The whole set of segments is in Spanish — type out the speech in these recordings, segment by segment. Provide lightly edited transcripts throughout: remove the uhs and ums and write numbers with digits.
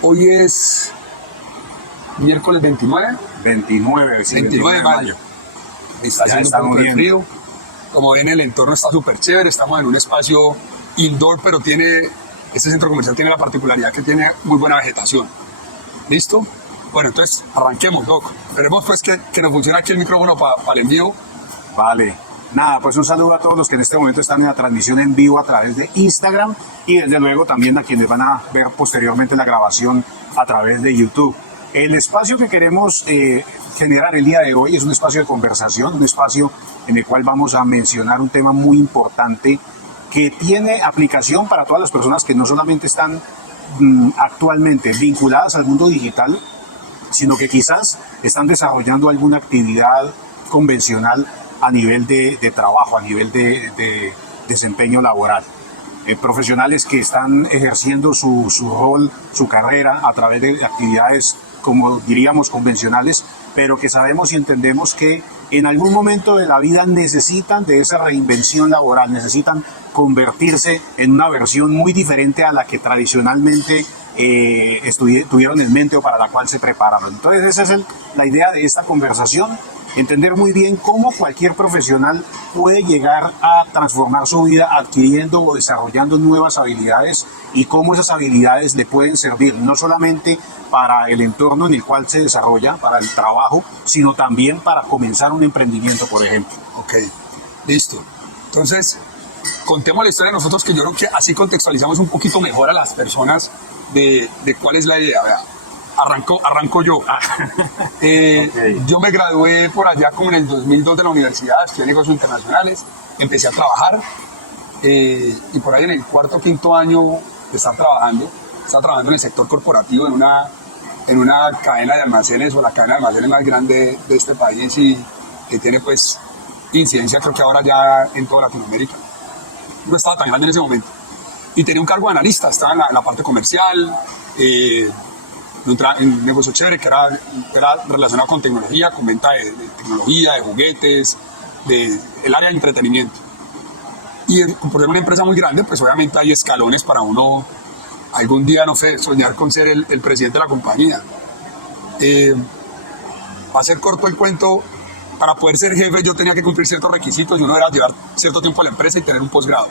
Hoy es miércoles 29. 29, sí, 29 de mayo. Está haciendo un poco de frío. Como ven, el entorno está súper chévere. Estamos en un espacio indoor, pero este centro comercial tiene la particularidad que tiene muy buena vegetación. ¿Listo? Bueno, entonces arranquemos, Doc. Esperemos pues que nos funcione aquí el micrófono para el envío. Vale. Nada, pues un saludo a todos los que en este momento están en la transmisión en vivo a través de Instagram y desde luego también a quienes van a ver posteriormente la grabación a través de YouTube. El espacio que queremos generar el día de hoy es un espacio de conversación, un espacio en el cual vamos a mencionar un tema muy importante que tiene aplicación para todas las personas que no solamente están actualmente vinculadas al mundo digital, sino que quizás están desarrollando alguna actividad convencional a nivel de trabajo, a nivel de desempeño laboral. Profesionales que están ejerciendo su rol, su carrera a través de actividades, como diríamos, convencionales, pero que sabemos y entendemos que en algún momento de la vida necesitan de esa reinvención laboral, necesitan convertirse en una versión muy diferente a la que tradicionalmente tuvieron en mente o para la cual se prepararon. Entonces esa es la idea de esta conversación, entender muy bien cómo cualquier profesional puede llegar a transformar su vida adquiriendo o desarrollando nuevas habilidades y cómo esas habilidades le pueden servir no solamente para el entorno en el cual se desarrolla, para el trabajo, sino también para comenzar un emprendimiento, por ejemplo. Ok, listo. Entonces, contemos la historia de nosotros, que yo creo que así contextualizamos un poquito mejor a las personas de cuál es la idea. Vea, arranco yo. Okay. Yo me gradué por allá como en el 2002 de la universidad, estudié negocios internacionales, empecé a trabajar y por ahí en el cuarto o quinto año de estaba trabajando en el sector corporativo en una cadena de almacenes, o la cadena de almacenes más grande de este país, y que tiene pues incidencia creo que ahora ya en toda Latinoamérica. No estaba tan grande en ese momento y tenía un cargo de analista, estaba en la parte comercial, un negocio chévere que era relacionado con tecnología, con venta de tecnología, de juguetes, el área de entretenimiento. Y por ser una empresa muy grande, pues obviamente hay escalones para uno algún día, no sé, soñar con ser el presidente de la compañía. Para hacer corto el cuento, para poder ser jefe yo tenía que cumplir ciertos requisitos, y uno era llevar cierto tiempo a la empresa y tener un posgrado.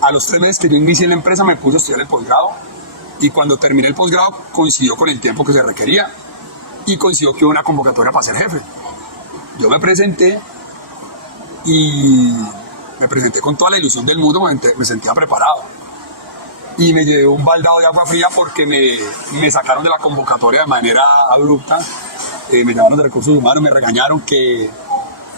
A los 3 meses que yo inicié en la empresa me puse a estudiar el posgrado, y cuando terminé el posgrado coincidió con el tiempo que se requería y coincidió que hubo una convocatoria para ser jefe. Yo me presenté con toda la ilusión del mundo, me sentía preparado. Y me llevé un baldado de agua fría porque me sacaron de la convocatoria de manera abrupta. Me llamaron de recursos humanos, me regañaron que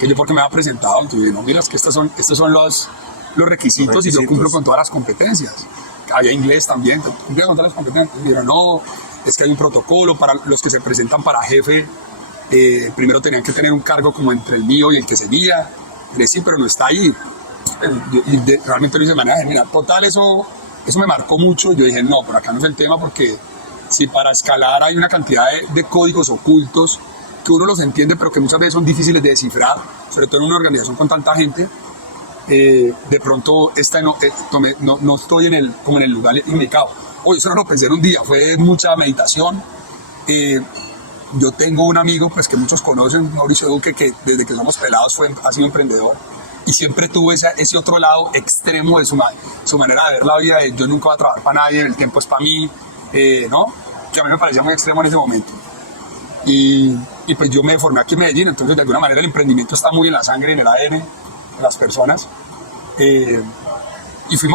yo porque me había presentado. Entonces dije, no, mira, es que estos son los requisitos y yo cumplo con todas las competencias. Había inglés también, cumplía con todas las competencias. Mira, no, es que hay un protocolo para los que se presentan para jefe. Primero tenían que tener un cargo como entre el mío y el que seguía. Le dije, sí, pero no está ahí. Realmente lo hice de manera general. Total, eso me marcó mucho. Yo dije, no, por acá no es el tema, porque si para escalar hay una cantidad de códigos ocultos que uno los entiende, pero que muchas veces son difíciles de descifrar, sobre todo en una organización con tanta gente, de pronto no estoy como en el lugar indicado. Oye, eso no lo pensé en un día, fue mucha meditación. Yo tengo un amigo pues que muchos conocen, Mauricio Duque, que desde que somos pelados ha sido emprendedor. Y siempre tuve ese otro lado extremo de su manera de ver la vida, de yo nunca voy a trabajar para nadie, el tiempo es para mí, ¿no? Que a mí me parecía muy extremo en ese momento. Y pues yo me formé aquí en Medellín, entonces de alguna manera el emprendimiento está muy en la sangre, en el ADN de las personas. Y fui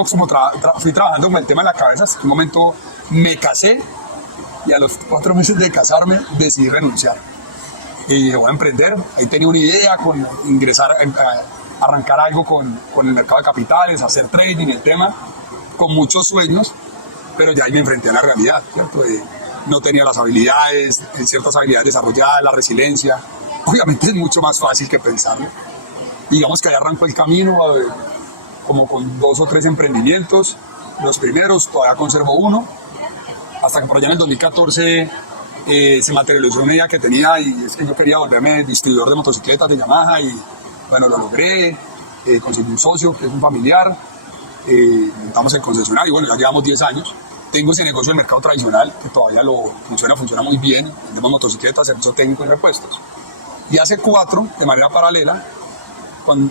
trabajando con el tema en la cabeza, hasta que un momento me casé, y a los 4 meses de casarme decidí renunciar. Y dije, voy a emprender. Ahí tenía una idea con ingresar arrancar algo con el mercado de capitales, hacer trading, el tema, con muchos sueños, pero ya ahí me enfrenté a la realidad, ¿cierto? No tenía las habilidades, ciertas habilidades desarrolladas, la resiliencia. Obviamente es mucho más fácil que pensarlo. Digamos que ahí arrancó el camino, como con 2 o 3 emprendimientos. Los primeros, todavía conservo uno, hasta que por allá en el 2014 se materializó una idea que tenía, y es que yo quería volverme distribuidor de motocicletas de Yamaha, y bueno, lo logré. Conseguí un socio que es un familiar, montamos el concesionario, y bueno, ya llevamos 10 años. tengo ese negocio del mercado tradicional, que todavía funciona muy bien, vendemos motocicletas, servicio técnico y repuestos. Y hace 4, de manera paralela,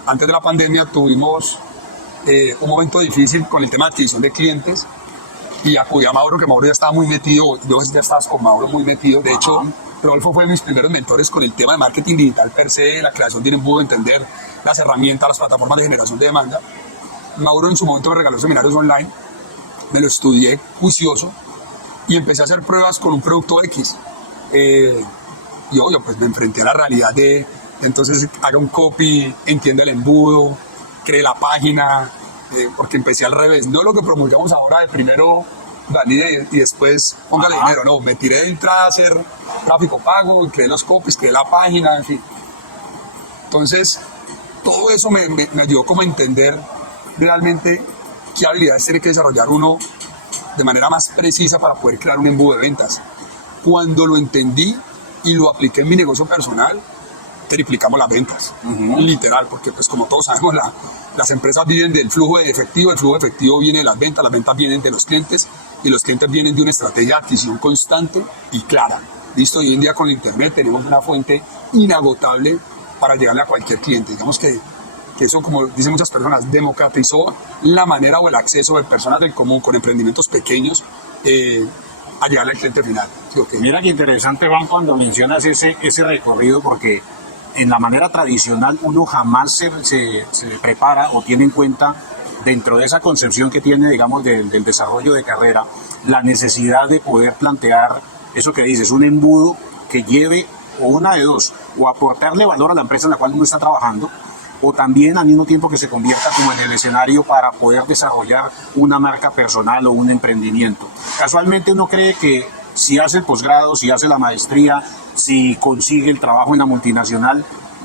antes de la pandemia tuvimos un momento difícil con el tema de adquisición de clientes y acudí a Mauro, que Mauro ya estaba muy metido, yo ya estabas con Mauro muy metido, de hecho, Rodolfo fue de mis primeros mentores con el tema de marketing digital per se, la creación de un embudo, entender las herramientas, las plataformas de generación de demanda. Mauro en su momento me regaló seminarios online, me lo estudié juicioso y empecé a hacer pruebas con un producto X. Y obvio, pues me enfrenté a la realidad de, entonces haga un copy, entienda el embudo, cree la página, porque empecé al revés. No lo que promulgamos ahora de primero valide y después póngale dinero, no, me tiré de entrada a hacer tráfico pago, creé los copies, creé la página, en fin. Entonces, todo eso me ayudó como a entender realmente qué habilidades tiene que desarrollar uno de manera más precisa para poder crear un embudo de ventas. Cuando lo entendí y lo apliqué en mi negocio personal, triplicamos las ventas, literal, porque pues como todos sabemos, las empresas viven del flujo de efectivo, el flujo de efectivo viene de las ventas vienen de los clientes y los clientes vienen de una estrategia de adquisición constante y clara. Listo, hoy en día con el internet tenemos una fuente inagotable para llegarle a cualquier cliente. Digamos que eso, como dicen muchas personas, democratizó la manera o el acceso de personas del común con emprendimientos pequeños a llegarle al cliente final. ¿Sí, okay? Mira qué interesante, Juan, cuando mencionas ese recorrido, porque en la manera tradicional uno jamás se prepara o tiene en cuenta, dentro de esa concepción que tiene, digamos, del desarrollo de carrera, la necesidad de poder plantear eso que dices, un embudo que lleve, o una de dos, o aportarle valor a la empresa en la cual uno está trabajando, o también al mismo tiempo que se convierta como en el escenario para poder desarrollar una marca personal o un emprendimiento. Casualmente uno cree que si hace el posgrado, si hace la maestría, si consigue el trabajo en la multinacional,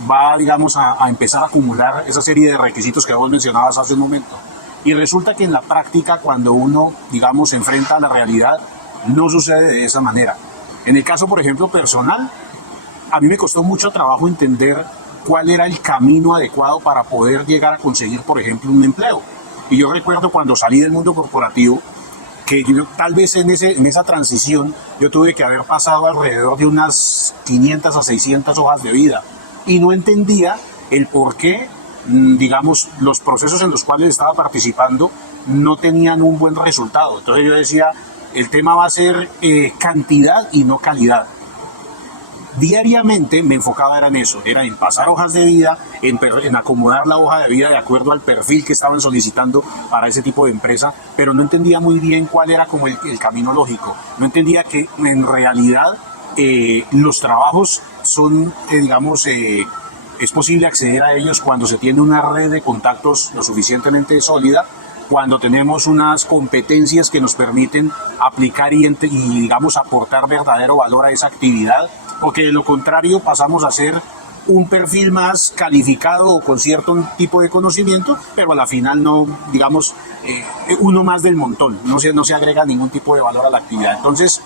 va, digamos, a empezar a acumular esa serie de requisitos que vos mencionabas hace un momento. Y resulta que en la práctica, cuando uno, digamos, se enfrenta a la realidad, no sucede de esa manera. En el caso, por ejemplo, personal, a mí me costó mucho trabajo entender cuál era el camino adecuado para poder llegar a conseguir, por ejemplo, un empleo. Y yo recuerdo cuando salí del mundo corporativo, que yo, tal vez en esa transición yo tuve que haber pasado alrededor de unas 500 a 600 hojas de vida y no entendía el por qué, digamos, los procesos en los cuales estaba participando no tenían un buen resultado. Entonces yo decía, el tema va a ser cantidad y no calidad. Diariamente me enfocaba en eso, era en pasar hojas de vida, en acomodar la hoja de vida de acuerdo al perfil que estaban solicitando para ese tipo de empresa, pero no entendía muy bien cuál era como el camino lógico. No entendía que en realidad los trabajos son, digamos, es posible acceder a ellos cuando se tiene una red de contactos lo suficientemente sólida, cuando tenemos unas competencias que nos permiten aplicar y digamos, aportar verdadero valor a esa actividad, porque de lo contrario pasamos a ser un perfil más calificado o con cierto tipo de conocimiento, pero a la final no, digamos, uno más del montón, no se agrega ningún tipo de valor a la actividad. Entonces,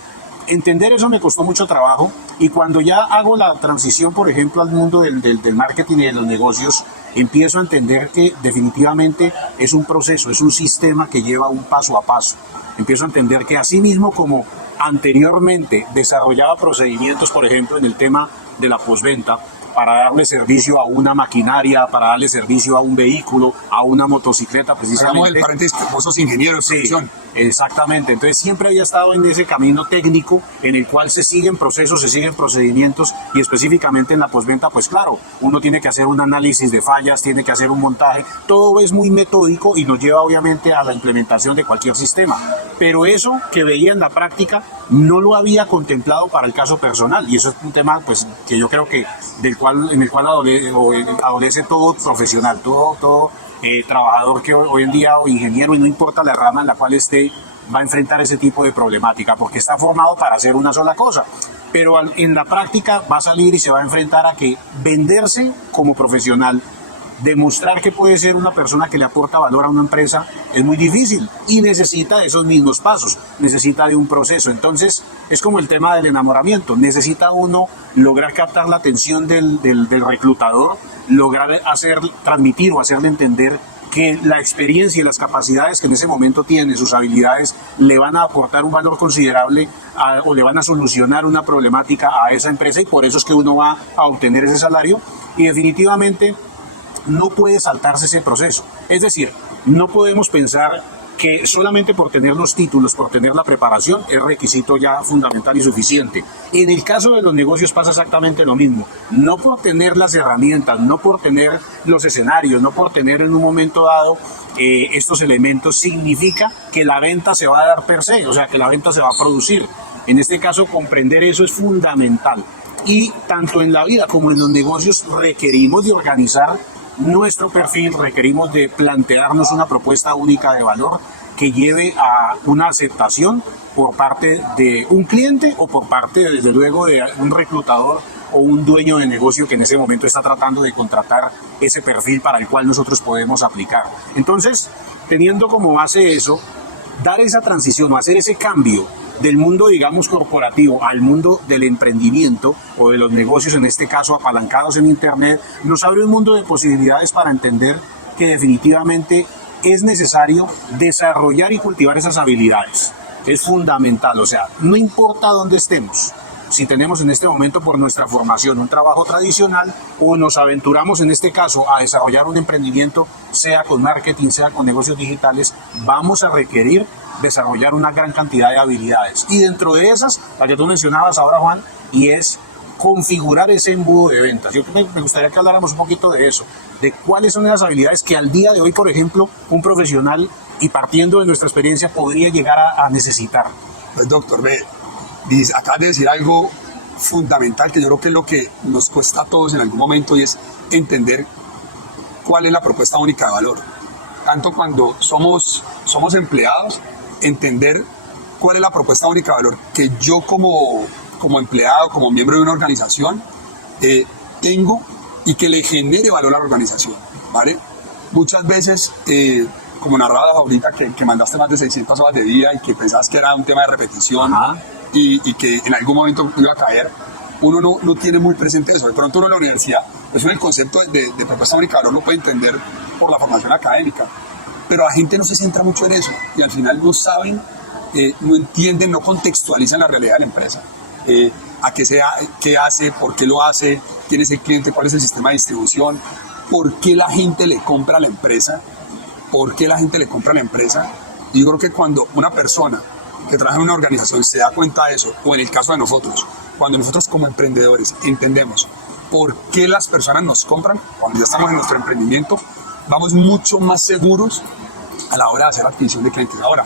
entender eso me costó mucho trabajo, y cuando ya hago la transición, por ejemplo, al mundo del marketing y de los negocios, empiezo a entender que definitivamente es un proceso, es un sistema que lleva un paso a paso. Empiezo a entender que así mismo como anteriormente desarrollaba procedimientos, por ejemplo, en el tema de la postventa, para darle servicio a una maquinaria, para darle servicio a un vehículo, a una motocicleta, precisamente. Hagamos el paréntesis, vos sos ingeniero de producción. Exactamente, entonces siempre había estado en ese camino técnico en el cual se siguen procesos, se siguen procedimientos, y específicamente en la postventa, pues claro, uno tiene que hacer un análisis de fallas, tiene que hacer un montaje, todo es muy metódico y nos lleva obviamente a la implementación de cualquier sistema, pero eso que veía en la práctica no lo había contemplado para el caso personal, y eso es un tema pues que yo creo que en el cual adolece todo profesional, todo trabajador que hoy en día, o ingeniero, y no importa la rama en la cual esté, va a enfrentar ese tipo de problemática, porque está formado para hacer una sola cosa, pero en la práctica va a salir y se va a enfrentar a que venderse como profesional, demostrar que puede ser una persona que le aporta valor a una empresa, es muy difícil y necesita de esos mismos pasos, necesita de un proceso. Entonces es como el tema del enamoramiento, necesita uno lograr captar la atención del reclutador, lograr transmitir o hacerle entender que la experiencia y las capacidades que en ese momento tiene, sus habilidades, le van a aportar un valor considerable o le van a solucionar una problemática a esa empresa, y por eso es que uno va a obtener ese salario. Y definitivamente no puede saltarse ese proceso. Es decir, no podemos pensar que solamente por tener los títulos, por tener la preparación, es requisito ya fundamental y suficiente. En el caso de los negocios pasa exactamente lo mismo. No por tener las herramientas, no por tener los escenarios, no por tener en un momento dado estos elementos, significa que la venta se va a dar per se, o sea, que la venta se va a producir. En este caso, comprender eso es fundamental. Y tanto en la vida como en los negocios requerimos de organizar nuestro perfil, requerimos de plantearnos una propuesta única de valor que lleve a una aceptación por parte de un cliente o por parte, desde luego, de un reclutador o un dueño de negocio que en ese momento está tratando de contratar ese perfil para el cual nosotros podemos aplicar. Entonces, teniendo como base eso, dar esa transición o hacer ese cambio del mundo, digamos, corporativo al mundo del emprendimiento o de los negocios, en este caso apalancados en Internet, nos abre un mundo de posibilidades para entender que definitivamente es necesario desarrollar y cultivar esas habilidades. Es fundamental, o sea, no importa dónde estemos, si tenemos en este momento por nuestra formación un trabajo tradicional o nos aventuramos en este caso a desarrollar un emprendimiento, sea con marketing, sea con negocios digitales, vamos a requerir desarrollar una gran cantidad de habilidades. Y dentro de esas, la que tú mencionabas ahora, Juan, y es configurar ese embudo de ventas. Yo me gustaría que habláramos un poquito de eso, de cuáles son esas habilidades que al día de hoy, por ejemplo, un profesional, y partiendo de nuestra experiencia, podría llegar a necesitar. Pues doctor, acabas de decir algo fundamental que yo creo que es lo que nos cuesta a todos en algún momento, y es entender cuál es la propuesta única de valor. Tanto cuando somos empleados, entender cuál es la propuesta única de valor que yo como empleado, como miembro de una organización, tengo y que le genere valor a la organización, ¿vale? Muchas veces, como narrabas ahorita, que mandaste más de 600 horas de vida y que pensabas que era un tema de repetición y que en algún momento iba a caer, uno no tiene muy presente eso. De pronto uno en la universidad, pues el concepto de propuesta única de valor lo puede entender por la formación académica, pero la gente no se centra mucho en eso y al final no saben, no entienden, no contextualizan la realidad de la empresa. Qué hace, por qué lo hace, quién es el cliente, cuál es el sistema de distribución, por qué la gente le compra a la empresa, Y yo creo que cuando una persona que trabaja en una organización se da cuenta de eso, o en el caso de nosotros, cuando nosotros como emprendedores entendemos por qué las personas nos compran, cuando ya estamos en nuestro emprendimiento, vamos mucho más seguros a la hora de hacer adquisición de clientes. Ahora,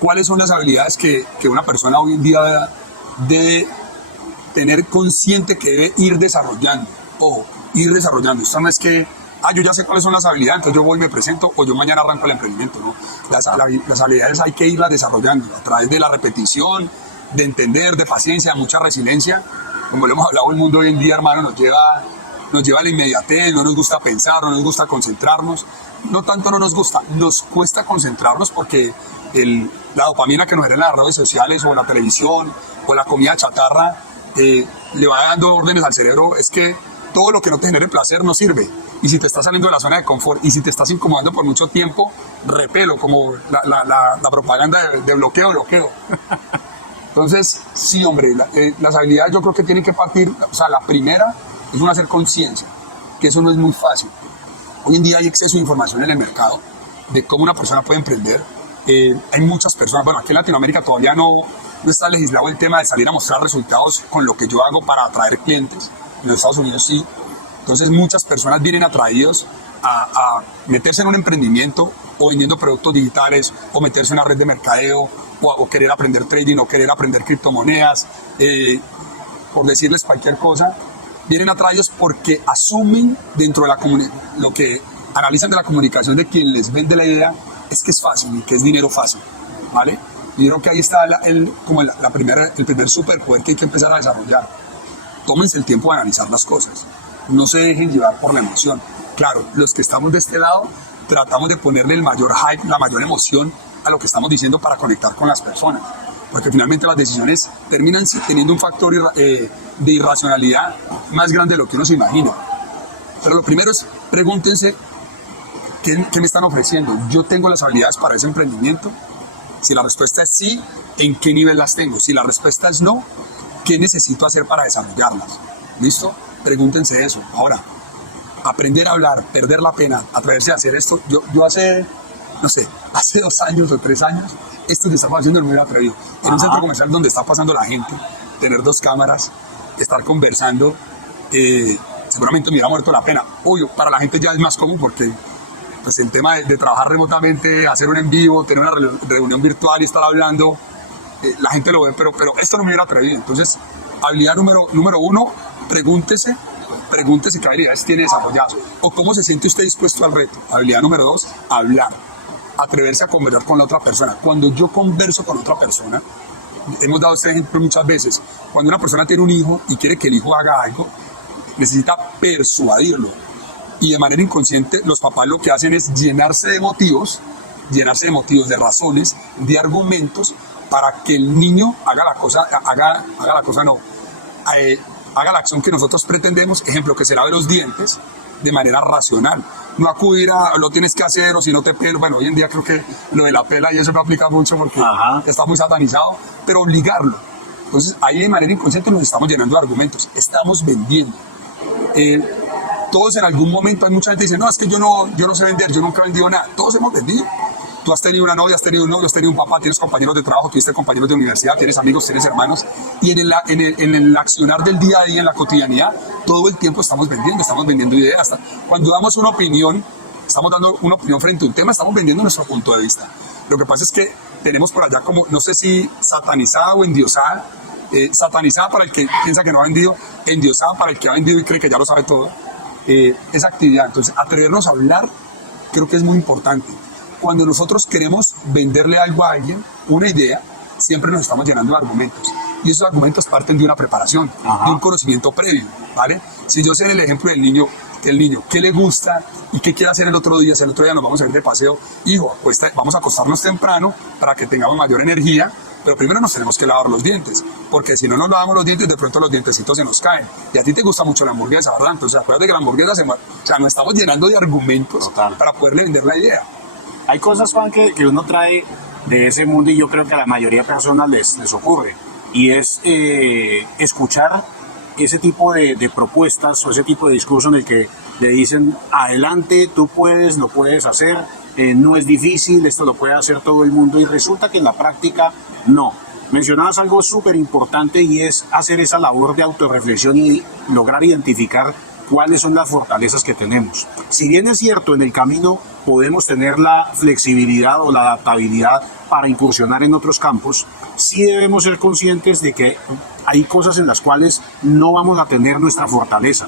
¿cuáles son las habilidades que una persona hoy en día debe tener consciente que debe ir desarrollando? Ojo, ir desarrollando. Esto no es que, yo ya sé cuáles son las habilidades, entonces yo voy y me presento, o yo mañana arranco el emprendimiento, ¿no? Las habilidades hay que irlas desarrollando a través de la repetición, de entender, de paciencia, de mucha resiliencia. Como lo hemos hablado, el mundo hoy en día, hermano, nos lleva a la inmediatez, no nos gusta pensar, no nos gusta concentrarnos. No tanto no nos gusta, nos cuesta concentrarnos porque la dopamina que nos genera en las redes sociales o la televisión o la comida chatarra le va dando órdenes al cerebro. Es que todo lo que no te genere placer no sirve. Y si te estás saliendo de la zona de confort y si te estás incomodando por mucho tiempo, repelo, como la propaganda de bloqueo. Entonces, sí, hombre, las habilidades yo creo que tienen que partir, o sea, la primera es hacer conciencia, que eso no es muy fácil. Hoy en día hay exceso de información en el mercado de cómo una persona puede emprender. Hay muchas personas, bueno, aquí en Latinoamérica todavía no está legislado el tema de salir a mostrar resultados con lo que yo hago para atraer clientes. En los Estados Unidos sí. Entonces muchas personas vienen atraídos a meterse en un emprendimiento o vendiendo productos digitales o meterse en una red de mercadeo o querer aprender trading o querer aprender criptomonedas, por decirles cualquier cosa. Vienen atraídos porque asumen dentro de lo que analizan de la comunicación de quien les vende la idea es que es fácil y que es dinero fácil, ¿vale? Y yo creo que ahí está el primer superpoder que hay que empezar a desarrollar. Tómense el tiempo de analizar las cosas, no se dejen llevar por la emoción. Claro, los que estamos de este lado tratamos de ponerle el mayor hype, la mayor emoción a lo que estamos diciendo para conectar con las personas, porque finalmente las decisiones terminan teniendo un factor de irracionalidad más grande de lo que uno se imagina. Pero lo primero es, pregúntense ¿Qué me están ofreciendo? ¿Yo tengo las habilidades para ese emprendimiento? Si la respuesta es sí, ¿en qué nivel las tengo? Si la respuesta es no, ¿qué necesito hacer para desarrollarlas? ¿Listo? Pregúntense eso. Ahora, aprender a hablar, perder la pena, atreverse a hacer esto. Yo hace, no sé, hace 2 años o 3 años, esto que estaba haciendo no me hubiera atrevido. En un centro comercial donde está pasando la gente, tener 2 cámaras, estar conversando, seguramente me hubiera muerto la pena. Obvio, para la gente ya es más común porque pues, el tema de trabajar remotamente, hacer un en vivo, tener una reunión virtual y estar hablando, la gente lo ve, pero esto no me hubiera atrevido. Entonces, habilidad número 1, pregúntese qué habilidades tiene desarrolladas o cómo se siente usted dispuesto al reto. Habilidad número 2, hablar, atreverse a conversar con la otra persona. Cuando yo converso con otra persona, hemos dado este ejemplo muchas veces, cuando una persona tiene un hijo y quiere que el hijo haga algo, necesita persuadirlo. Y de manera inconsciente los papás lo que hacen es llenarse de motivos, de razones, de argumentos para que el niño haga la acción que nosotros pretendemos, ejemplo, que se lave los dientes de manera racional. No acudir a lo tienes que hacer o si no te pelo. Bueno, hoy en día creo que lo de la pela y eso me aplica mucho porque está muy satanizado, pero obligarlo. Entonces ahí de manera inconsciente nos estamos llenando de argumentos, estamos vendiendo. Todos en algún momento, hay mucha gente que dice, no, es que yo no sé vender, yo nunca he vendido nada. Todos hemos vendido. Tú has tenido una novia, has tenido un novio, has tenido un papá, tienes compañeros de trabajo, tuviste compañeros de universidad, tienes amigos, tienes hermanos. Y en el accionar del día a día, en la cotidianidad, todo el tiempo estamos vendiendo ideas. Cuando damos una opinión, estamos dando una opinión frente a un tema, estamos vendiendo nuestro punto de vista. Lo que pasa es que tenemos por allá como, no sé si satanizada o endiosada, satanizada para el que piensa que no ha vendido, endiosada para el que ha vendido y cree que ya lo sabe todo, esa actividad. Entonces, atrevernos a hablar creo que es muy importante. Cuando nosotros queremos venderle algo a alguien, una idea, siempre nos estamos llenando de argumentos. Y esos argumentos parten de una preparación, de un conocimiento previo, ¿vale? Si yo sé en el ejemplo del niño, ¿qué le gusta y qué quiere hacer el otro día? Si el otro día nos vamos a ir de paseo, hijo, pues vamos a acostarnos temprano para que tengamos mayor energía, pero primero nos tenemos que lavar los dientes, porque si no nos lavamos los dientes, de pronto los dientecitos se nos caen. Y a ti te gusta mucho la hamburguesa, ¿verdad? Entonces acuérdate que la hamburguesa nos estamos llenando de argumentos para poderle vender la idea. Hay cosas, Juan, que uno trae de ese mundo y yo creo que a la mayoría de personas les ocurre. Y es escuchar ese tipo de propuestas o ese tipo de discurso en el que le dicen, adelante, tú puedes, lo puedes hacer, no es difícil, esto lo puede hacer todo el mundo. Y resulta que en la práctica no. Mencionabas algo súper importante y es hacer esa labor de autorreflexión y lograr identificar cuáles son las fortalezas que tenemos. Si bien es cierto, en el camino podemos tener la flexibilidad o la adaptabilidad para incursionar en otros campos, sí debemos ser conscientes de que hay cosas en las cuales no vamos a tener nuestra fortaleza.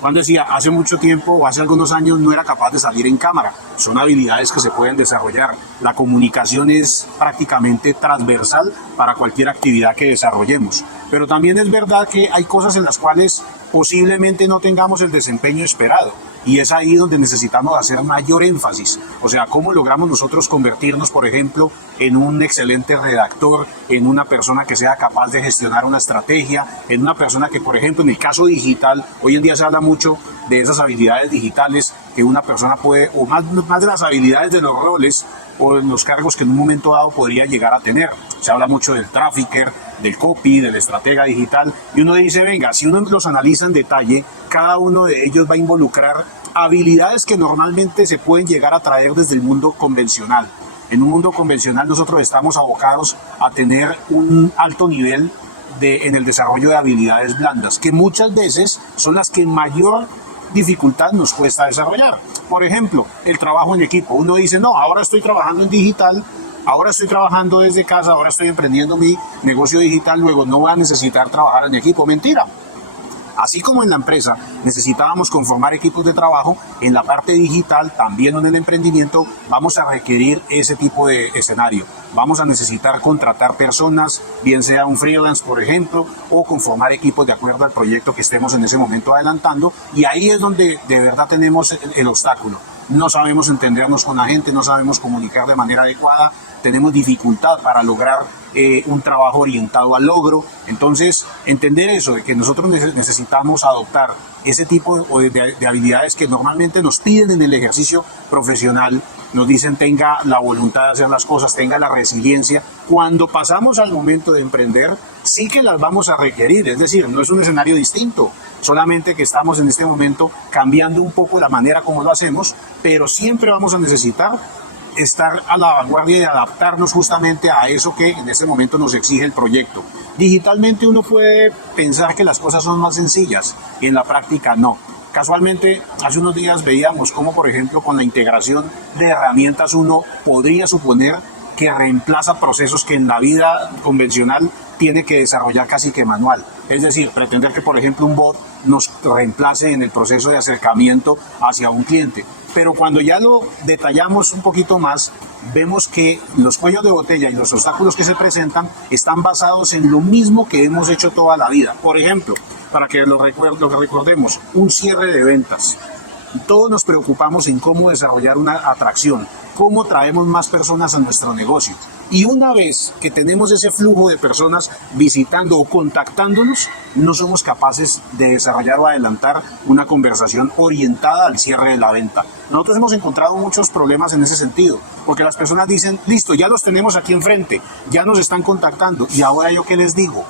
Juan decía, hace mucho tiempo o hace algunos años no era capaz de salir en cámara. Son habilidades que se pueden desarrollar. La comunicación es prácticamente transversal para cualquier actividad que desarrollemos. Pero también es verdad que hay cosas en las cuales posiblemente no tengamos el desempeño esperado. Y es ahí donde necesitamos hacer mayor énfasis. O sea, cómo logramos nosotros convertirnos, por ejemplo, en un excelente redactor, en una persona que sea capaz de gestionar una estrategia, en una persona que, por ejemplo, en el caso digital, hoy en día se habla mucho de esas habilidades digitales que una persona puede, o más de las habilidades de los roles o en los cargos que en un momento dado podría llegar a tener. Se habla mucho del trafficker, del copy, del estratega digital, y uno dice, venga, si uno los analiza en detalle, cada uno de ellos va a involucrar habilidades que normalmente se pueden llegar a traer desde el mundo convencional. En un mundo convencional nosotros estamos abocados a tener un alto nivel en el desarrollo de habilidades blandas, que muchas veces son las que mayor dificultad nos cuesta desarrollar. Por ejemplo, el trabajo en equipo. Uno dice, no, ahora estoy trabajando en digital, ahora estoy trabajando desde casa, ahora estoy emprendiendo mi negocio digital, luego no voy a necesitar trabajar en equipo. Mentira. Así como en la empresa necesitábamos conformar equipos de trabajo, en la parte digital, también en el emprendimiento, vamos a requerir ese tipo de escenario. Vamos a necesitar contratar personas, bien sea un freelance, por ejemplo, o conformar equipos de acuerdo al proyecto que estemos en ese momento adelantando. Y ahí es donde de verdad tenemos el obstáculo. No sabemos entendernos con la gente, no sabemos comunicar de manera adecuada, tenemos dificultad para lograr un trabajo orientado al logro. Entonces, entender eso, de que nosotros necesitamos adoptar ese tipo de habilidades que normalmente nos piden en el ejercicio profesional, nos dicen tenga la voluntad de hacer las cosas, tenga la resiliencia. Cuando pasamos al momento de emprender, sí que las vamos a requerir, es decir, no es un escenario distinto, solamente que estamos en este momento cambiando un poco la manera como lo hacemos, pero siempre vamos a necesitar estar a la vanguardia y adaptarnos justamente a eso que en este momento nos exige el proyecto. Digitalmente uno puede pensar que las cosas son más sencillas y en la práctica no. Casualmente, hace unos días veíamos cómo, por ejemplo, con la integración de herramientas uno podría suponer que reemplaza procesos que en la vida convencional tiene que desarrollar casi que manual. Es decir, pretender que, por ejemplo, un bot nos reemplace en el proceso de acercamiento hacia un cliente. Pero cuando ya lo detallamos un poquito más, vemos que los cuellos de botella y los obstáculos que se presentan están basados en lo mismo que hemos hecho toda la vida. Por ejemplo, para que lo recordemos, un cierre de ventas. Todos nos preocupamos en cómo desarrollar una atracción, cómo traemos más personas a nuestro negocio. Y una vez que tenemos ese flujo de personas visitando o contactándonos, no somos capaces de desarrollar o adelantar una conversación orientada al cierre de la venta. Nosotros hemos encontrado muchos problemas en ese sentido, porque las personas dicen, listo, ya los tenemos aquí enfrente, ya nos están contactando, y ahora yo qué les digo.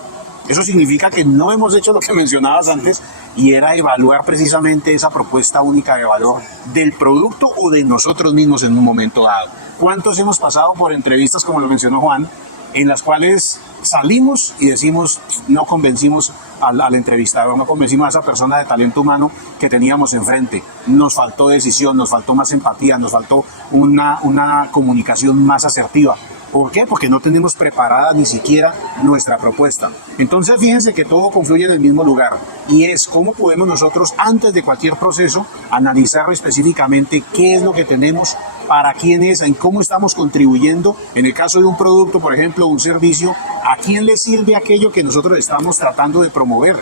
Eso significa que no hemos hecho lo que mencionabas antes, y era evaluar precisamente esa propuesta única de valor del producto o de nosotros mismos en un momento dado. ¿Cuántos hemos pasado por entrevistas, como lo mencionó Juan, en las cuales salimos y decimos, no convencimos al entrevistador, no convencimos a esa persona de talento humano que teníamos enfrente? Nos faltó decisión, nos faltó más empatía, nos faltó una comunicación más asertiva. ¿Por qué? Porque no tenemos preparada ni siquiera nuestra propuesta. Entonces fíjense que todo confluye en el mismo lugar, y es cómo podemos nosotros, antes de cualquier proceso, analizar específicamente qué es lo que tenemos, para quién es, en cómo estamos contribuyendo. En el caso de un producto, por ejemplo, un servicio, ¿a quién le sirve aquello que nosotros estamos tratando de promover?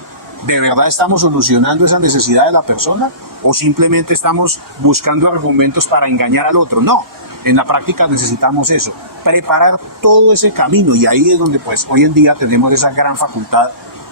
¿De verdad estamos solucionando esa necesidad de la persona? ¿O simplemente estamos buscando argumentos para engañar al otro? No. En la práctica necesitamos eso, preparar todo ese camino, y ahí es donde pues hoy en día tenemos esa gran facultad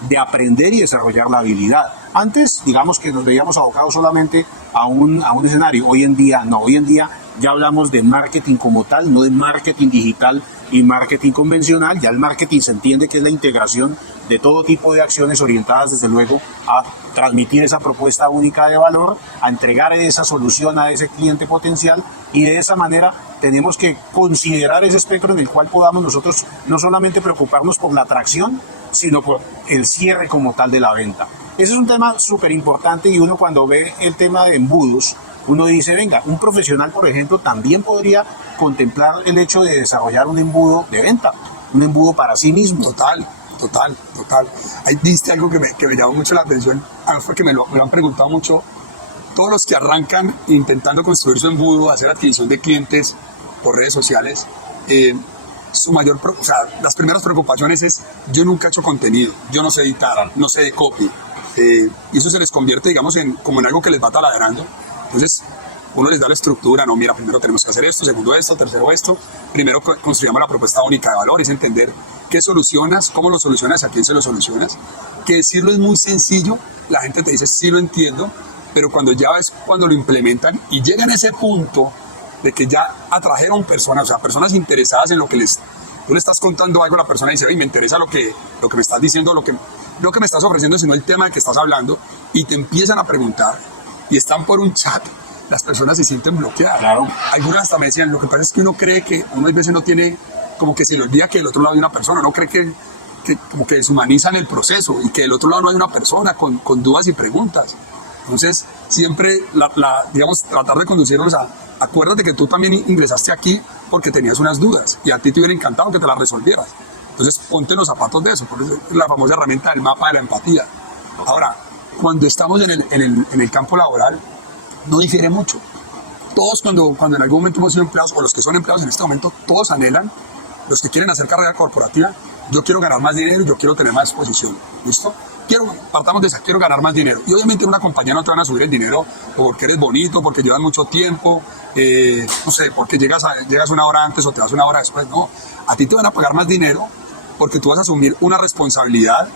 de aprender y desarrollar la habilidad. Antes, digamos que nos veíamos abocados solamente a un escenario. Hoy en día no, hoy en día ya hablamos de marketing como tal, no de marketing digital y marketing convencional. Ya el marketing se entiende que es la integración de todo tipo de acciones orientadas desde luego a transmitir esa propuesta única de valor, a entregar esa solución a ese cliente potencial, y de esa manera tenemos que considerar ese espectro en el cual podamos nosotros no solamente preocuparnos por la atracción, sino por el cierre como tal de la venta. Ese es un tema súper importante, y uno cuando ve el tema de embudos, uno dice, venga, un profesional, por ejemplo, también podría contemplar el hecho de desarrollar un embudo de venta, un embudo para sí mismo. Total. Ahí diste algo que me llamó mucho la atención, fue que me lo han preguntado mucho. Todos los que arrancan intentando construir su embudo, hacer adquisición de clientes por redes sociales, las primeras preocupaciones es, yo nunca he hecho contenido, yo no sé editar, no sé de copy, y eso se les convierte, digamos, como en algo que les va taladrando. Entonces uno les da la estructura, no, mira, primero tenemos que hacer esto, segundo esto, tercero esto, primero construyamos la propuesta única de valor, es entender qué solucionas, cómo lo solucionas, a quién se lo solucionas. Que decirlo es muy sencillo, la gente te dice, sí lo entiendo, pero cuando ya ves, cuando lo implementan y llegan a ese punto de que ya atrajeron personas, o sea, personas interesadas en lo que tú le estás contando algo, la persona dice, oye, me interesa lo que me estás diciendo, lo que me estás ofreciendo, sino el tema del que estás hablando, y te empiezan a preguntar, y están por un chat, las personas se sienten bloqueadas. Claro. Algunas hasta me decían, lo que pasa es que uno cree que, uno a veces no tiene, como que se le olvida que del otro lado hay una persona, no cree que como que deshumanizan el proceso, y que del otro lado no hay una persona con dudas y preguntas. Entonces, siempre, digamos, tratar de conducirlos a, acuérdate que tú también ingresaste aquí porque tenías unas dudas, y a ti te hubiera encantado que te las resolvieras. Entonces, ponte los zapatos de eso, porque es la famosa herramienta del mapa de la empatía. Ahora, cuando estamos en el campo laboral, no difiere mucho. Todos cuando en algún momento hemos sido empleados, o los que son empleados en este momento, todos anhelan, los que quieren hacer carrera corporativa, yo quiero ganar más dinero y yo quiero tener más exposición. ¿Listo? Partamos de esa, quiero ganar más dinero. Y obviamente en una compañía no te van a subir el dinero porque eres bonito, porque llevas mucho tiempo, no sé, porque llegas una hora antes o te vas una hora después. No, a ti te van a pagar más dinero porque tú vas a asumir una responsabilidad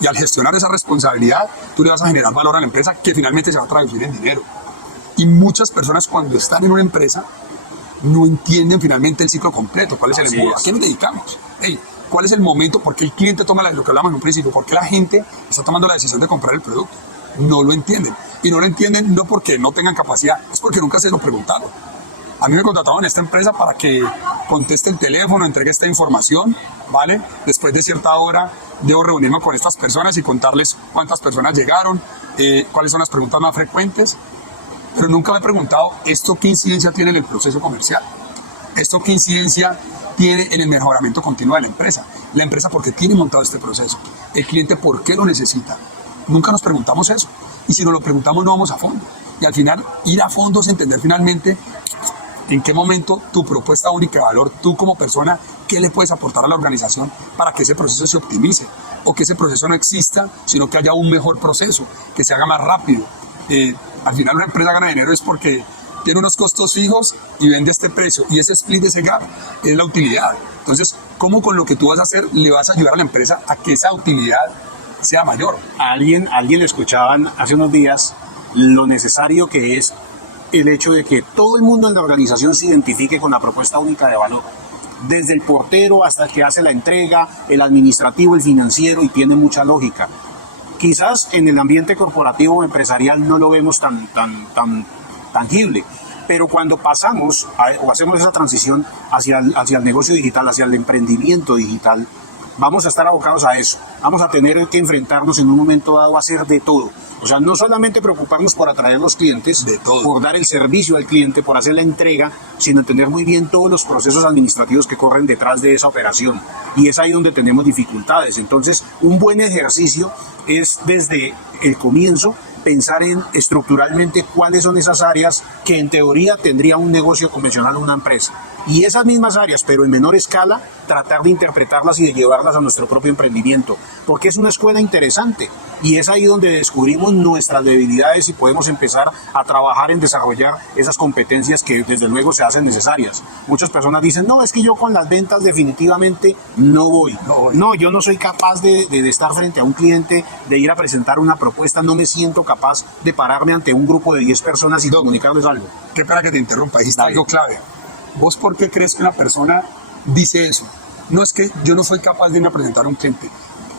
y al gestionar esa responsabilidad, tú le vas a generar valor a la empresa que finalmente se va a traducir en dinero. Y muchas personas cuando están en una empresa no entienden finalmente el ciclo completo, cuál es el embudo, a qué nos dedicamos, cuál es el momento, por qué el cliente toma lo que hablamos en un principio, por qué la gente está tomando la decisión de comprar el producto. No lo entienden. Y no lo entienden no porque no tengan capacidad, es porque nunca se lo preguntaron. A mí me contrataron en esta empresa para que conteste el teléfono, entregue esta información, ¿vale? Después de cierta hora debo reunirme con estas personas y contarles cuántas personas llegaron, cuáles son las preguntas más frecuentes, pero nunca me he preguntado esto qué incidencia tiene en el proceso comercial, esto qué incidencia tiene en el mejoramiento continuo de la empresa por qué tiene montado este proceso, el cliente por qué lo necesita. Nunca nos preguntamos eso, y si nos lo preguntamos no vamos a fondo, y al final ir a fondo es entender finalmente en qué momento tu propuesta única de valor, tú como persona, qué le puedes aportar a la organización para que ese proceso se optimice, o que ese proceso no exista, sino que haya un mejor proceso, que se haga más rápido. Al final una empresa gana dinero es porque tiene unos costos fijos y vende a este precio, y ese split de ese gap es la utilidad. Entonces, ¿cómo con lo que tú vas a hacer le vas a ayudar a la empresa a que esa utilidad sea mayor? A alguien le escuchaban hace unos días lo necesario que es el hecho de que todo el mundo en la organización se identifique con la propuesta única de valor, desde el portero hasta el que hace la entrega, el administrativo, el financiero, y tiene mucha lógica. Quizás en el ambiente corporativo o empresarial no lo vemos tan tangible, pero cuando pasamos o hacemos esa transición hacia el negocio digital, hacia el emprendimiento digital, vamos a estar abocados a eso. Vamos a tener que enfrentarnos en un momento dado a hacer de todo. O sea, no solamente preocuparnos por atraer los clientes, por dar el servicio al cliente, por hacer la entrega, sino entender muy bien todos los procesos administrativos que corren detrás de esa operación. Y es ahí donde tenemos dificultades. Entonces, un buen ejercicio es desde el comienzo pensar en estructuralmente cuáles son esas áreas que en teoría tendría un negocio convencional o una empresa. Y esas mismas áreas, pero en menor escala, tratar de interpretarlas y de llevarlas a nuestro propio emprendimiento. Porque es una escuela interesante y es ahí donde descubrimos nuestras debilidades y podemos empezar a trabajar en desarrollar esas competencias que desde luego se hacen necesarias. Muchas personas dicen, no, es que yo con las ventas definitivamente no voy. No, yo no soy capaz de estar frente a un cliente, de ir a presentar una propuesta, no me siento capaz de pararme ante un grupo de 10 personas y comunicarles algo. Qué pena que te interrumpa, dijiste algo clave. ¿Vos por qué crees que una persona dice eso? No es que yo no soy capaz de ir a presentar a un cliente.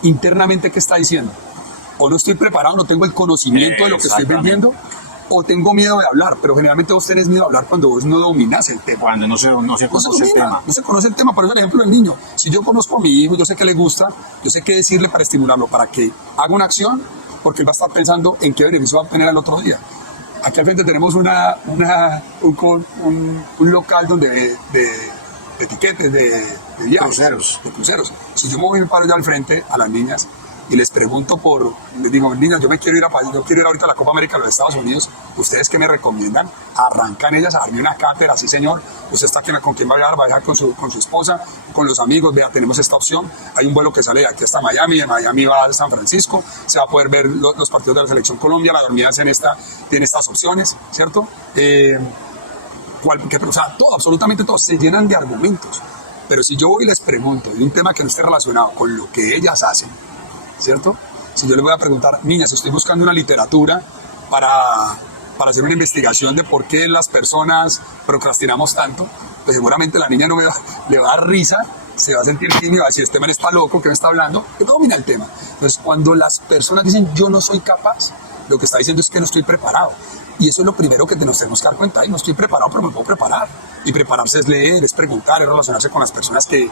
Internamente, ¿qué está diciendo? O no estoy preparado, no tengo el conocimiento de lo que estoy vendiendo, o tengo miedo de hablar, pero generalmente vos tenés miedo de hablar cuando vos no dominás el tema. Cuando no se conoce el tema. No se conoce el tema, por eso el ejemplo del niño. Si yo conozco a mi hijo, yo sé que le gusta, yo sé qué decirle para estimularlo, para que haga una acción, porque él va a estar pensando en qué beneficio va a obtener al otro día. Aquí al frente tenemos un local donde de etiquetes, de viajes, de cruceros. Si yo me voy a paro ya al frente a las niñas y les pregunto les digo, niñas, yo quiero ir ahorita a la Copa América de los Estados Unidos, ¿ustedes qué me recomiendan? Arrancan ellas a darme una cátedra, sí señor, usted está con quién va a viajar con su esposa, con los amigos, vea, tenemos esta opción, hay un vuelo que sale de aquí hasta Miami, de Miami va a San Francisco, se va a poder ver los partidos de la Selección Colombia, la dormida tiene estas opciones, ¿cierto? O sea, todo, absolutamente todo, se llenan de argumentos, pero si yo voy y les pregunto de un tema que no esté relacionado con lo que ellas hacen, ¿cierto? Si yo les voy a preguntar, niñas, estoy buscando una literatura para hacer una investigación de por qué las personas procrastinamos tanto, pues seguramente la niña le va a dar risa, se va a sentir tímida, va a decir, este man está loco, ¿qué me está hablando? Que no domina el tema. Entonces, cuando las personas dicen, yo no soy capaz, lo que está diciendo es que no estoy preparado. Y eso es lo primero que nos tenemos que dar cuenta. No estoy preparado, pero me puedo preparar. Y prepararse es leer, es preguntar, es relacionarse con las personas que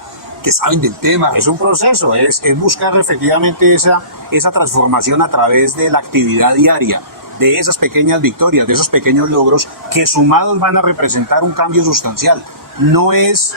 saben del tema. Es un proceso, es buscar efectivamente esa transformación a través de la actividad diaria, de esas pequeñas victorias, de esos pequeños logros que sumados van a representar un cambio sustancial. No es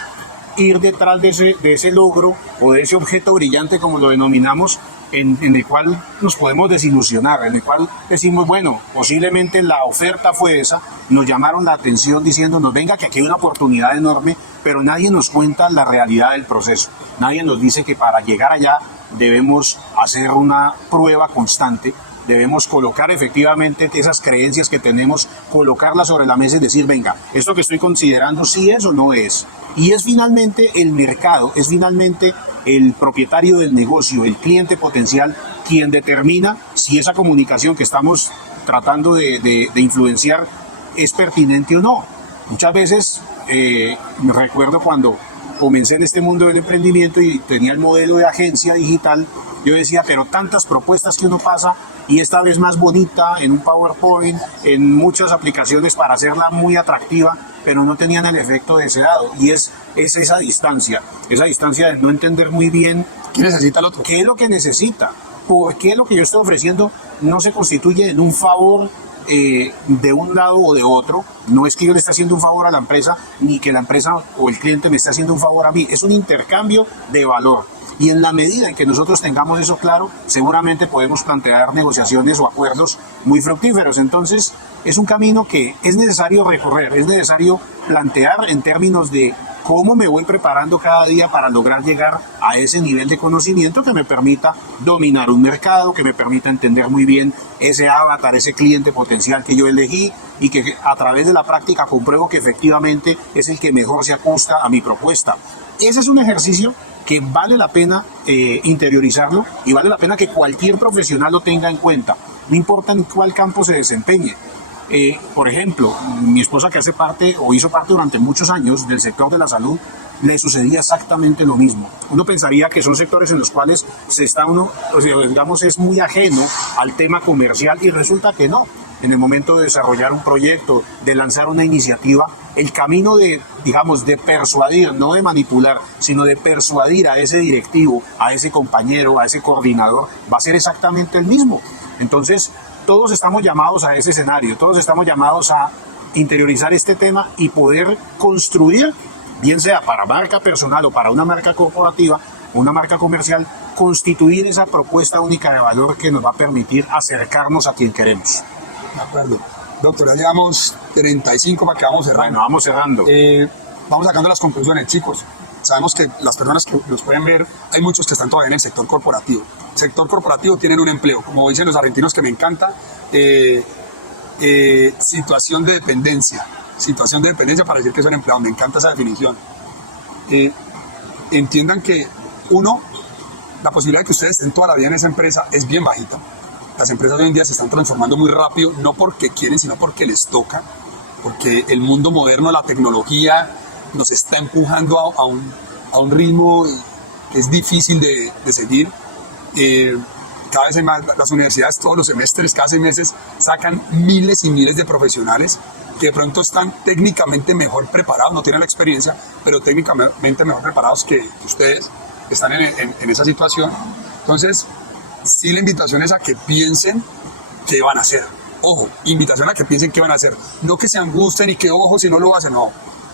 ir detrás de ese logro o de ese objeto brillante, como lo denominamos, en el cual nos podemos desilusionar, en el cual decimos, bueno, posiblemente la oferta fue esa, nos llamaron la atención diciéndonos, venga, que aquí hay una oportunidad enorme, pero nadie nos cuenta la realidad del proceso. Nadie nos dice que para llegar allá debemos hacer una prueba constante, debemos colocar efectivamente esas creencias que tenemos, colocarlas sobre la mesa y decir, venga, esto que estoy considerando sí es o no es. Y es finalmente el mercado, es finalmente el propietario del negocio, el cliente potencial, quien determina si esa comunicación que estamos tratando de influenciar es pertinente o no. Muchas veces me recuerdo cuando comencé en este mundo del emprendimiento y tenía el modelo de agencia digital, yo decía, pero tantas propuestas que uno pasa y esta vez más bonita en un PowerPoint, en muchas aplicaciones para hacerla muy atractiva, pero no tenían el efecto deseado. Y es esa distancia de no entender muy bien ¿Qué necesita el otro? qué es lo que necesita, por qué lo que yo estoy ofreciendo no se constituye en un favor de un lado o de otro. No es que yo le esté haciendo un favor a la empresa, ni que la empresa o el cliente me esté haciendo un favor a mí, es un intercambio de valor. Y en la medida en que nosotros tengamos eso claro, seguramente podemos plantear negociaciones o acuerdos muy fructíferos. Entonces, es un camino que es necesario recorrer, es necesario plantear en términos de cómo me voy preparando cada día para lograr llegar a ese nivel de conocimiento que me permita dominar un mercado, que me permita entender muy bien ese avatar, ese cliente potencial que yo elegí y que a través de la práctica compruebo que efectivamente es el que mejor se ajusta a mi propuesta. Ese es un ejercicio que vale la pena interiorizarlo y vale la pena que cualquier profesional lo tenga en cuenta, no importa en cuál campo se desempeñe. Por ejemplo, mi esposa, que hace parte o hizo parte durante muchos años del sector de la salud, le sucedía exactamente lo mismo. Uno pensaría que son sectores en los cuales se está uno, o sea, digamos, es muy ajeno al tema comercial y resulta que no. En el momento de desarrollar un proyecto, de lanzar una iniciativa, el camino de, digamos, de persuadir, no de manipular, sino de persuadir a ese directivo, a ese compañero, a ese coordinador, va a ser exactamente el mismo. Entonces, todos estamos llamados a ese escenario, todos estamos llamados a interiorizar este tema y poder construir, bien sea para marca personal o para una marca corporativa, una marca comercial, constituir esa propuesta única de valor que nos va a permitir acercarnos a quien queremos. De acuerdo. Doctor, ya llevamos 35 para que vamos cerrando. Bueno, vamos cerrando. Vamos sacando las conclusiones, chicos. Sabemos que las personas que nos pueden ver, hay muchos que están todavía en el sector corporativo. El sector corporativo tienen un empleo, como dicen los argentinos, que me encanta, situación de dependencia. Situación de dependencia para decir que son empleados. Me encanta esa definición. Entiendan que, uno, la posibilidad de que ustedes estén toda la vida en esa empresa es bien bajita. Las empresas hoy en día se están transformando muy rápido, no porque quieren, sino porque les toca, porque el mundo moderno, la tecnología, nos está empujando a un ritmo que es difícil de seguir. Cada vez hay más, las universidades todos los semestres, cada 6 meses, sacan miles y miles de profesionales que de pronto están técnicamente mejor preparados, no tienen la experiencia, pero técnicamente mejor preparados que ustedes que están en esa situación. Entonces, sí, la invitación es a que piensen qué van a hacer. Ojo, invitación a que piensen qué van a hacer. No que se angustien y que, ojo, si no lo hacen, no.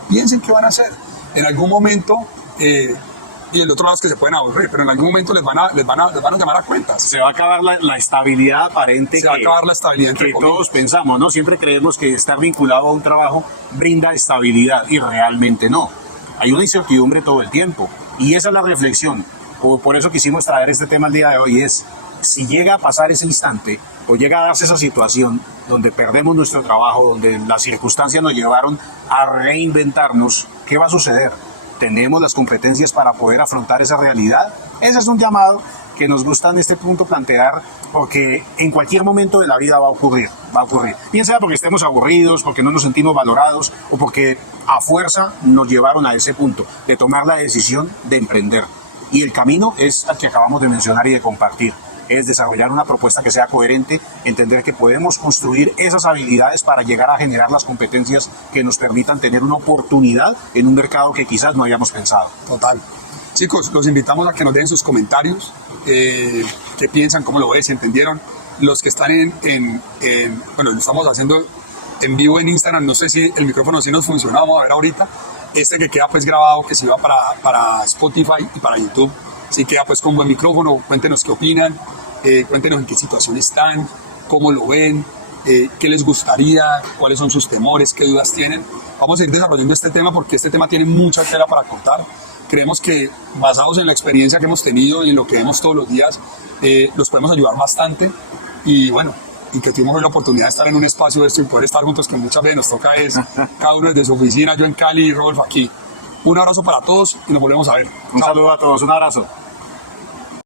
Piensen qué van a hacer. En algún momento, y el otro lado es que se pueden aburrir, pero en algún momento les van a llamar a cuentas. Se va a acabar la estabilidad aparente Se va a acabar la estabilidad que todos pensamos, ¿no? Siempre creemos que estar vinculado a un trabajo brinda estabilidad y realmente no. Hay una incertidumbre todo el tiempo y esa es la reflexión. Por eso quisimos traer este tema el día de hoy, es si llega a pasar ese instante o llega a darse esa situación donde perdemos nuestro trabajo, donde las circunstancias nos llevaron a reinventarnos, ¿qué va a suceder? ¿Tenemos las competencias para poder afrontar esa realidad? Ese es un llamado que nos gusta en este punto plantear, porque en cualquier momento de la vida va a ocurrir. Bien sea porque estemos aburridos, porque no nos sentimos valorados o porque a fuerza nos llevaron a ese punto de tomar la decisión de emprender. Y el camino es el que acabamos de mencionar y de compartir. Es desarrollar una propuesta que sea coherente, entender que podemos construir esas habilidades para llegar a generar las competencias que nos permitan tener una oportunidad en un mercado que quizás no hayamos pensado. Total. Chicos, los invitamos a que nos dejen sus comentarios, qué piensan, cómo lo ven, si entendieron. Los que están bueno, lo estamos haciendo en vivo en Instagram, no sé si el micrófono sí nos funciona, vamos a ver ahorita. Este que queda pues grabado, que se va para Spotify y para YouTube, sí queda pues con buen micrófono. Cuéntenos qué opinan, cuéntenos en qué situación están, cómo lo ven, qué les gustaría, cuáles son sus temores, qué dudas tienen. Vamos a ir desarrollando este tema porque este tema tiene mucha tela para cortar. Creemos que basados en la experiencia que hemos tenido y en lo que vemos todos los días, los podemos ayudar bastante. Y bueno, y que tuvimos hoy la oportunidad de estar en un espacio de esto y poder estar juntos, que muchas veces nos toca es cada uno desde su oficina, yo en Cali y Rodolfo aquí. Un abrazo para todos y nos volvemos a ver. Un Chao. saludo a todos, un abrazo.